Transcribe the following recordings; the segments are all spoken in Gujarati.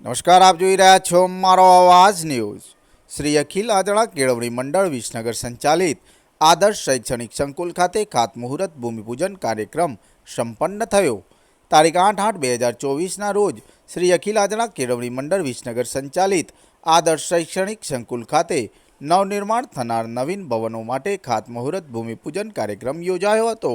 નમસ્કાર, આપ જોઈ રહ્યા છો મારો અવાજ ન્યૂઝ. શ્રી અખિલ આદળા કેળવણી મંડળ વિસનગર સંચાલિત આદર્શ શૈક્ષણિક સંકુલ ખાતે ખાતમુહૂર્ત, ભૂમિપૂજન કાર્યક્રમ સંપન્ન થયો. તારીખ આઠ આઠ બે હજાર ચોવીસના રોજ શ્રી અખિલ આદળા કેળવણી મંડળ વિસનગર સંચાલિત આદર્શ શૈક્ષણિક સંકુલ ખાતે નવનિર્માણ થનાર નવીન ભવનો માટે ખાતમુહૂર્ત, ભૂમિપૂજન કાર્યક્રમ યોજાયો હતો.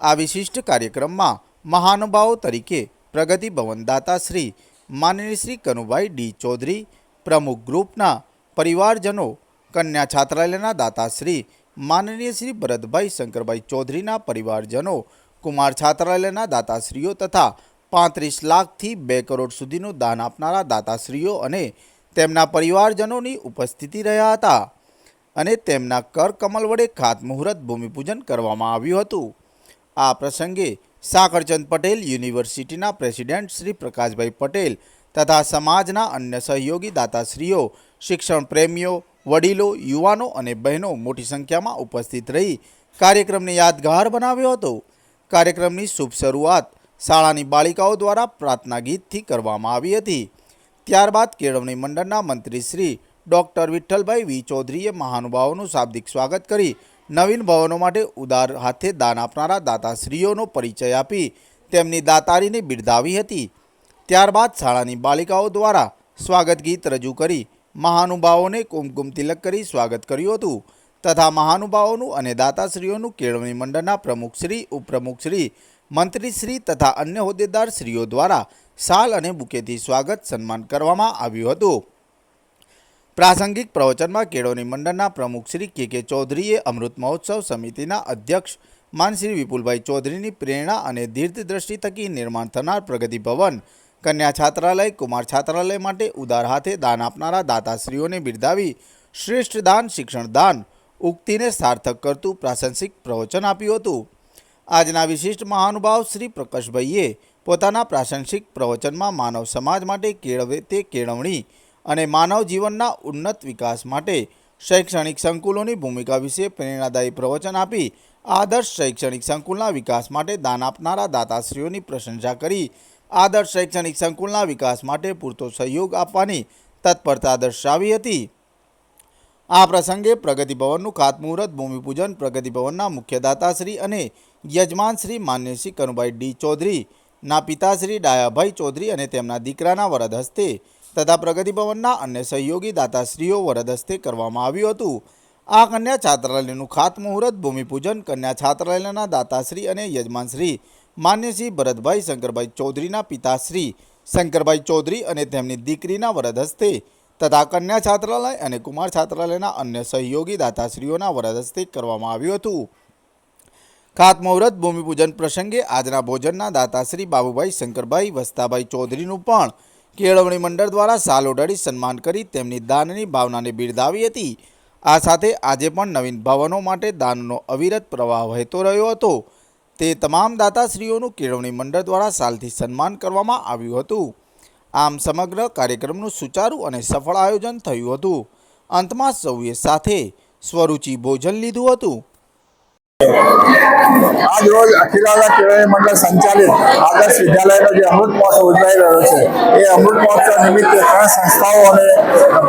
આ વિશિષ્ટ કાર્યક્રમમાં મહાનુભાવો તરીકે પ્રગતિ ભવનદાતા શ્રી માનનીય શ્રી કનુભાઈ ડી ચૌધરી, પ્રમુખ ગ્રુપના પરિવારજનો, કન્યા છાત્રાલયના દાતાશ્રી, માનનીય શ્રી ભરતભાઈ શંકરભાઈ ચૌધરીના પરિવારજનો, કુમાર છાત્રાલયના દાતાશ્રીઓ તથા પાંત્રીસ લાખથી બે કરોડ સુધીનું દાન આપનારા દાતાશ્રીઓ અને તેમના પરિવારજનોની ઉપસ્થિતિ રહ્યા હતા અને તેમના કર કમલ વડે ખાતમુહૂર્ત ભૂમિપૂજન કરવામાં આવ્યું હતું. આ પ્રસંગે સાકરચંદ પટેલ, યુનિવર્સિટીના પ્રેસિડેન્ટ શ્રી પ્રકાશભાઈ પટેલ તથા સમાજના અન્ય સહયોગી દાતાશ્રીઓ, શિક્ષણ પ્રેમીઓ, વડીલો, યુવાનો અને બહેનો મોટી સંખ્યામાં ઉપસ્થિત રહી કાર્યક્રમને યાદગાર બનાવ્યો હતો. કાર્યક્રમની શુભ શરૂઆત શાળાની બાળિકાઓ દ્વારા પ્રાર્થના ગીતથી કરવામાં આવી હતી. ત્યારબાદ કેળવણી મંડળના મંત્રી શ્રી ડૉક્ટર વિઠ્ઠલભાઈ વી. ચૌધરીએ મહાનુભાવોનું શાબ્દિક સ્વાગત કરી નવીન ભવનો માટે ઉદાર હાથે દાન આપનારા દાતાશ્રીઓનો પરિચય આપી તેમની દાતારીને બિરદાવી હતી. ત્યારબાદ શાળાની બાલિકાઓ દ્વારા સ્વાગત ગીત રજૂ કરી મહાનુભાવોને કુમકુમ તિલક કરી સ્વાગત કર્યું હતું તથા મહાનુભાવોનું અને દાતાશ્રીઓનું કેળવણી મંડળના પ્રમુખશ્રી ઉપપ્રમુખશ્રી મંત્રીશ્રી તથા અન્ય હોદ્દેદારશ્રીઓ દ્વારા શાલ અને બુકેથી સ્વાગત સન્માન કરવામાં આવ્યું હતું. પ્રાસંગિક પ્રવચનમાં કેળવણી મંડળના પ્રમુખ શ્રી કે કે ચૌધરીએ અમૃત મહોત્સવ સમિતિના અધ્યક્ષ માનશ્રી વિપુલભાઈ ચૌધરીની પ્રેરણા અને દીર્ઘદ્રષ્ટિ થકી નિર્માણ થનાર પ્રગતિ ભવન, કન્યા છાત્રાલય, કુમાર છાત્રાલય માટે ઉદાર હાથે દાન આપનારા દાતાશ્રીઓને બિરદાવી શ્રેષ્ઠ દાન, શિક્ષણ દાન, ઉક્તિને સાર્થક કરતું પ્રાસંગિક પ્રવચન આપ્યું હતું. આજના વિશિષ્ટ મહાનુભાવ શ્રી પ્રકાશભાઈએ પોતાના પ્રાસંગિક પ્રવચનમાં માનવ સમાજ માટે કેળવે તે કેળવણી અને માનવ જીવનના ઉન્નત વિકાસ માટે શૈક્ષણિક સંકુલોની ભૂમિકા વિશે પ્રેરણાદાયી પ્રવચન આપી આદર્શ શૈક્ષણિક સંકુલના વિકાસ માટે દાન આપનારા દાતાશ્રીઓની પ્રશંસા કરી. આદર્શ શૈક્ષણિક સંકુલના વિકાસ માટે પૂરતો સહયોગ આપવાની તત્પરતા દર્શાવી હતી. આ પ્રસંગે પ્રગતિ ભવનનું ખાતમુહૂર્ત, ભૂમિપૂજન, પ્રગતિ ભવનના મુખ્ય દાતાશ્રી અને યજમાન શ્રી માન્યશ્રી કનુભાઈ ડી. ચૌધરીના પિતાશ્રી ડાયાભાઈ ચૌધરી અને તેમના દીકરાના વરદ હસ્તે તથા પ્રગતિ ભવનના અન્ય સહયોગી દાતાશ્રીઓ વરદ હસ્તે કરવામાં આવ્યું હતું. આ કન્યા છાત્રાલયનું ખાતમુહૂર્ત ભૂમિપૂજન, કન્યા છાત્રાલયના દાતાશ્રી અને યજમાનશ્રી માન્યશ્રી ભરતભાઈ શંકરભાઈ ચૌધરીના પિતાશ્રી શંકરભાઈ ચૌધરી અને તેમની દીકરીના વરદ હસ્તે તથા કન્યા છાત્રાલય અને કુમાર છાત્રાલયના અન્ય સહયોગી દાતાશ્રીઓના વરદ હસ્તે કરવામાં આવ્યું હતું. ખાતમુહૂર્ત ભૂમિપૂજન પ્રસંગે આજના ભોજનના દાતાશ્રી બાબુભાઈ શંકરભાઈ વસ્તાભાઈ ચૌધરીનું પણ કેળવણી મંડળ દ્વારા સાલ ઓઢાડી સન્માન કરી તેમની દાનની ભાવનાને બિરદાવી હતી. આ સાથે આજે પણ નવીન ભવનો માટે દાનનો અવિરત પ્રવાહ વહેતો રહ્યો હતો. તે તમામ દાતાશ્રીઓનું કેળવણી મંડળ દ્વારા સાલથી સન્માન કરવામાં આવ્યું હતું. આમ સમગ્ર કાર્યક્રમનું સુચારું અને સફળ આયોજન થયું હતું. અંતમાં સૌએ સાથે સ્વરૂચિ ભોજન લીધું હતું. આજ રોજ અખિલાલા મંડળ સંચાલિત આદર્શ વિદ્યાલયનો જે અમૃત મહોત્સવ ઉજવાઈ રહ્યો છે, એ અમૃત મહોત્સવ નિમિત્તે ત્રણ સંસ્થાઓ અને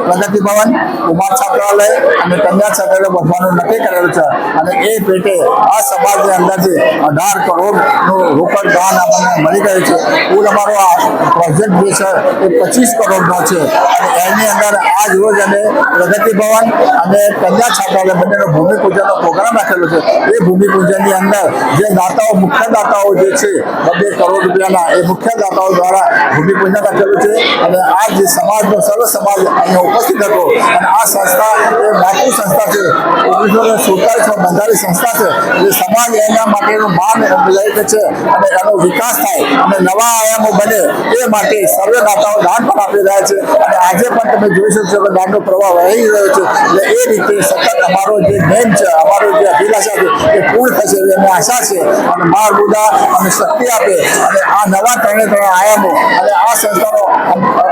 પ્રગતિ ભવન, કુમાર છાત્રાલય અને કન્યા છાત્રાલય વધવાનું નક્કી કરેલું છે. અને એ પેટે આ સમાજને અંદાજે અઢાર કરોડનું રોકડ દાન આપણને મળી ગયું છે. કુલ અમારો આ પ્રોજેક્ટ જે છે, એ પચીસ કરોડનો છે. અને એની અંદર આજ રોજ અને પ્રગતિ ભવન અને કન્યા છાત્રાલય બંનેનો ભૂમિપૂજનનો પ્રોગ્રામ રાખેલો છે. એ ભૂમિપૂજનની અંદર. જે દાતાઓ, મુખ્ય દાતાઓ જે છે બબે કરોડ રૂપિયાના, એ મુખ્ય દાતાઓ દ્વારા ભૂમિપૂજન રાખેલું છે. અને આ જે સમાજનો, સર્વ સમાજ અહીંયા ઉપસ્થિત હતો. અને આ સંસ્થા, એ માતૃ સંસ્થા છે. ઓગણીસો ને સુડતાલીસમાં બંધારી સંસ્થા છે. જે સમાજ એના માટેનું માન લઈ છે. અને એનો વિકાસ થાય. અને નવા આયામો બને એ માટે સર્વે દાતાઓ દાન પણ આપી રહ્યા છે. અને આજે પણ તમે જોઈ શકશો કે દાનનો પ્રવાહ વહી રહ્યો છે. એટલે એ રીતે સતત અમારો જે નેમ છે, અમારો જે અભિલાષા છે એ પૂર્ણ થશે અમને આશા છે. અને મા બુદ્ધા અને શક્તિ આપે. અને આ નવા ત્રણે ત્રણ આયામો અને આ સંસ્થાનો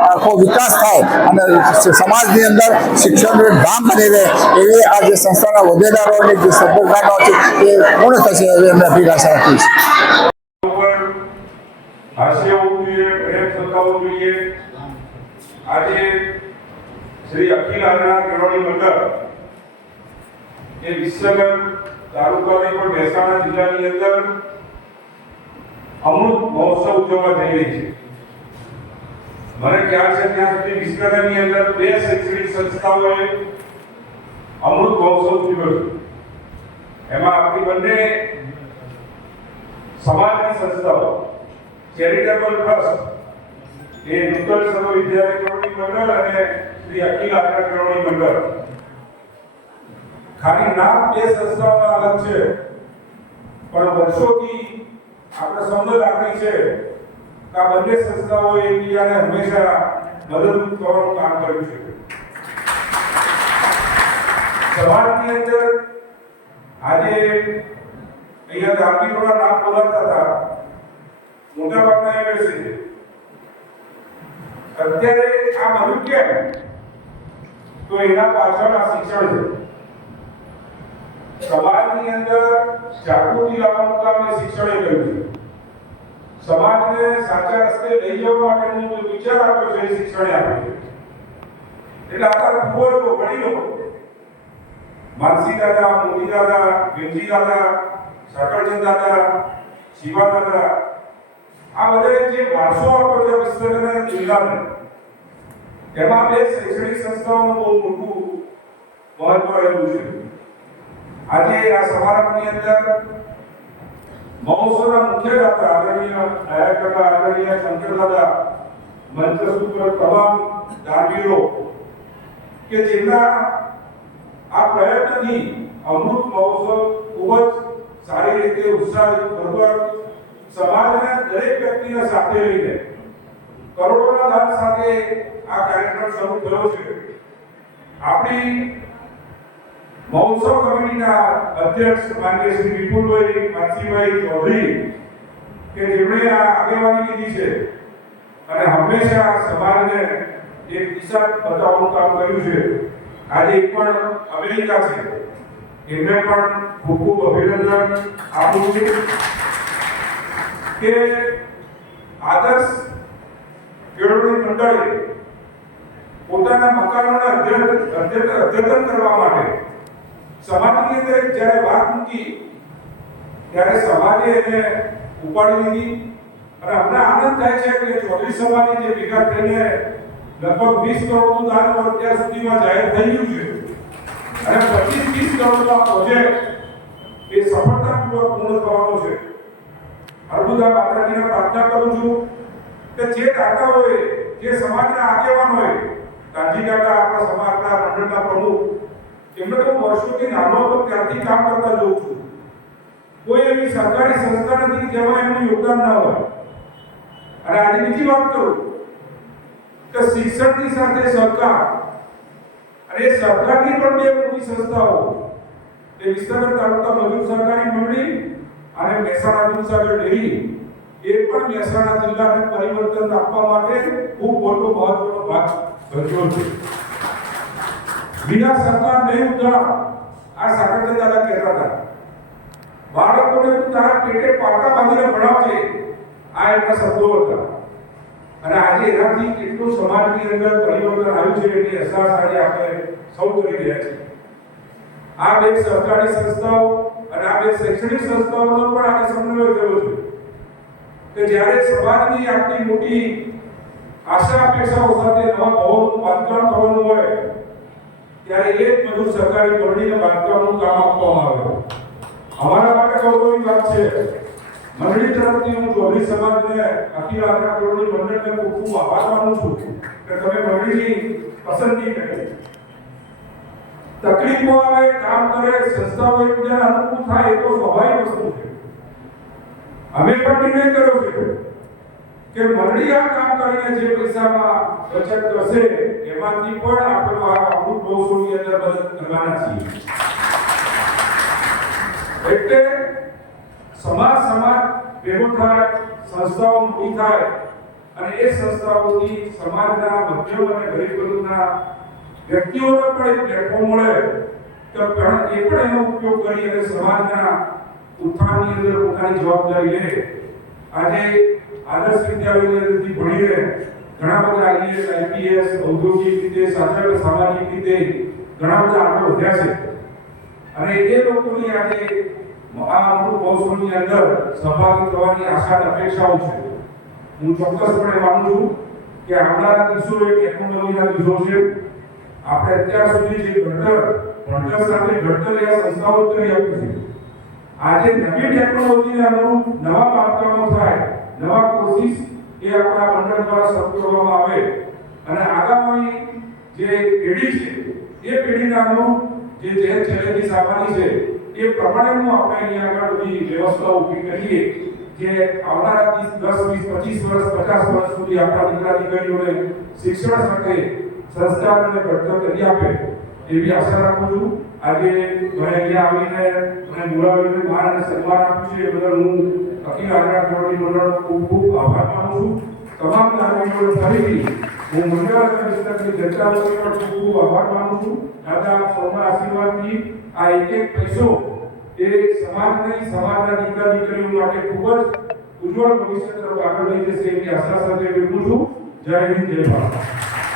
આખો વિકાસ થાય અને સમાજની અંદર શિક્ષણનું ધામ બની રહે એવી આ જે સંસ્થાના હોદ્દેદારોની જે સપોર્ટ છે, એ પૂર્ણ થશે એવી અમે અભિલાષા રાખી છે શ્રી અખિલ આંધળા કેળવણી મંડળ એ વિસનગર તાલુકાની પણ મહેસાણા જિલ્લાની અંદર અમૃત મહોત્સવ ઉજવવા જઈ રહી છે. મને ખ્યાલ છે ત્યાં સુધી વિસનગરની અંદર બે શૈક્ષણિક સંસ્થાઓએ અમૃત મહોત્સવ ઉજવ્યો એમાં આપણી બંને સમાજની સંસ્થાઓ, ચેરિટેબલ ટ્રસ્ટ, એ નૂતન સર્વ વિદ્યાલય કરોડી મંડળ અને શ્રી અખિલ આગ્રા કરોડી મંડળ. ખાલી નામ બે સંસ્થાઓના અલગ છે. પણ વર્ષોથી આપણે સમજ લાગણી છે કે આ બંને સંસ્થાઓએ એકબીજાને હંમેશા મદદરૂપ કરવાનું કામ કર્યું છે. સમાજની અંદર આજે અહીંયા ગાંધીઓના નામ બોલાતા હતા. મોટા ભાગના એ છે અત્યારે આ બધું કેમ? તો એના પાછળ આ શિક્ષણ છે. સમાજની અંદર જાગૃતિ લાવવાનું કામ એ શિક્ષણે કર્યું છે. સમાજને સાચા રસ્તે લઈ જવા માટેનો જે વિચાર આપ્યો છે એ શિક્ષણે આપ્યો છે. એટલે આપણા પૂર્વજો વડીલો માનસી દાદા મોદી દાદા ભીમજી દાદા, સાકરચંદ દાદા, શિવા દાદા, આ બધાએ જે વારસો આપ્યો છે વિશ્વનગર જિલ્લાને, એમાં બે શૈક્ષણિક સંસ્થાઓનું બહુ મોટું મહત્વ રહેલું છે. આજે આ સમારંભની અંદર મહોત્સવના મુખ્ય દાતા આદરણીય નાયક કાકા આદરણીય શંકર દાદા મંચસ્થ સૂત્ર તમામ દાનવીરો કે જેમના આ પ્રયત્નથી અમૃત મહોત્સવ ખૂબ જ સારી રીતે ઉત્સાહપૂર્વક સમાજના દરેક વ્યક્તિને સાથે લઈને કરોડોના દાન સાથે આ કાર્યક્રમ શરૂ થયો છે. આપણી મહોત્સવ કમિટીના અધ્યક્ષ માનનીય શ્રી વિપુલભાઈ માનસીભાઈ ચૌધરી કે જેમણે આ આગેવાની લીધી છે અને હંમેશા સમાજને એક દિશા બતાવવાનું કામ કર્યું છે. આજે એક પણ અમેરિકા છે. એમને પણ ખૂબ ખૂબ અભિનંદન આપું છું કે આદર્શ કેળવણી મંડળે પોતાના મકાનોના અધ્યક્ષ અધ્યયન અદ્યતન કરવા માટે સમાજની અંદર જ્યારે વાત મૂકી, ત્યારે સમાજે એને ઉપાડી લીધી. અને અમને આનંદ થાય છે કે ચૌધરી સભાની જે ભેગા થઈને લગભગ વીસ કરોડનું દાન અત્યાર સુધીમાં જાહેર થઈ ગયું છે. અને પચીસ વીસ કરોડનો આ પ્રોજેક્ટ એ સફળતાપૂર્વક પૂર્ણ થવાનો છે. અર્બુદા માતાજીને પ્રાર્થના કરું છું કે જે દાતાઓએ જે સમાજના આગેવાન હોય, ગાંધી કાકા આપણા સમાજના મંડળના પ્રમુખ એમને તો વર્ષોથી નાનો પર ત્યાંથી કામ કરતા જોઉં છું. કોઈ એવી સરકારી સંસ્થા નથી જેમાં એમનું યોગદાન ના હોય. અને આજે બીજી વાત કરું કે શિક્ષણની સાથે સરકાર અને સરકારની પણ બે મોટી સંસ્થાઓ એ વિસનગર તાલુકા મજૂર સહકારી મંડળી અને મહેસાણા દૂધસાગર ડેરી, એ પણ મહેસાણા જિલ્લાને પરિવર્તન આપવા માટે ખૂબ મોટો મહત્વનો ભાગ ભજવ્યો છે. વિના સરકાર નહીં ઉતરા આ સાગરચંદ દાદા કહેતા હતા, બાળકોને તું તારા પેટે પાટા બાંધીને ભણાવજે. આ એમના શબ્દો હતા. અને આજે એનાથી કેટલું સમાજની અંદર પરિવર્તન આવ્યું છે એની અહેસાસ આજે આપણે સૌ કરી રહ્યા છીએ. આ બે સરકારી સંસ્થાઓ અને આ બે શૈક્ષણિક સંસ્થાઓનો પણ આને સમન્વય થયો છે કે જ્યારે સમાજની આટલી મોટી આશા અપેક્ષાઓ સાથે નવા ભવન બાંધકામ થવાનું હોય ત્યારે એ જ મજૂર સરકારી મંડળીને બાંધકામનું કામ આપવામાં આવ્યું અમારા માટે ગૌરવની વાત છે. મંડળી તરફથી હું ચૌધરી સમાજને અખિલ આગ્રા કરોડની મંડળને ખૂબ ખૂબ આભાર માનું છું કે તમે મંડળીની પસંદગી કરી. તકલીફો આવે, કામ કરે, સંસ્થાઓ એકબીજાને અનુકૂળ થાય એ તો સ્વાભાવિક વસ્તુ છે. અમે પણ નિર્ણય કર્યો છે. કે મંડળી આ કામ કરીને જે પૈસામાં બચત કરશે એમાંથી પણ આપણો આ અમૃત મહોત્સવની અંદર બચત કરવાના છીએ. એટલે સમાજ સમાજ ભેગો થાય, સંસ્થાઓ મોટી થાય, અને એ સંસ્થાઓથી સમાજના મધ્યમ અને ગરીબ વર્ગના વ્યક્તિઓને પણ એક પ્લેટફોર્મ મળે, તો એ પણ એનો ઉપયોગ કરી અને સમાજના ઉત્થાનની અંદર પોતાની જવાબદારી લે. આજે આદર્શ વિદ્યાલયથી ભણીને ઘણા બધા આઈએએસ આઈપીએસ ઔદ્યોગિક રીતે, સાથે સામાજિક રીતે ઘણા બધા આગળ વધ્યા છે. અને એ લોકોની આજે આ અમૃત મહોત્સવની અંદર સહભાગી થવાની આશા અપેક્ષાઓ છે. હું ચોક્કસપણે માનું છું કે આવનારા દિવસો એ ટેકનોલોજીના દિવસો છે. આપણે અત્યાર સુધી જે ઘડતર, ભણતર સાથે ઘડતર એવા સંસ્થાઓ કરી આપી છે. આજે નવી ટેકનોલોજીને અનુરૂપ નવા બાંધકામો થાય નવા કોર્સિસ એ આપણા મંડળ દ્વારા શરૂ કરવામાં આવે અને આગામી જે પેઢી છે, એ પેઢીના જે જે ચેલેન્જીસ આવવાની છે, એ પ્રમાણેનું આપણે અહીંયા આગળ બધી વ્યવસ્થા ઊભી કરીએ જે આવનારા દસ, વીસ, પચીસ વર્ષ, પચાસ વર્ષ સુધી આપણા દીકરા દીકરીઓને શિક્ષણ સાથે સંસ્કાર અને ઘડતર કરી આપે એવી આશા રાખું છું. આજે મને અહીંયા આવીને મને બોલાવીને માન અને સન્માન આપ્યું છે એ બદલ હું અખિલ આગ્રા કમિટી મંડળનો ખૂબ ખૂબ આભાર માનું છું. તમામ નાગરિકોને ફરીથી હું મંડળ અને વિસ્તારની જનતા પણ ખૂબ ખૂબ આભાર માનું છું. દાદા, સૌના આશીર્વાદથી આ એક એક પૈસો એ સમાજની સમાજના દીકરા દીકરીઓ માટે ખૂબ જ ઉજ્જવળ ભવિષ્ય તરફ આગળ લઈ જશે એની આશા સાથે વિરમું છું. જય હિન્દ, જય ભારત.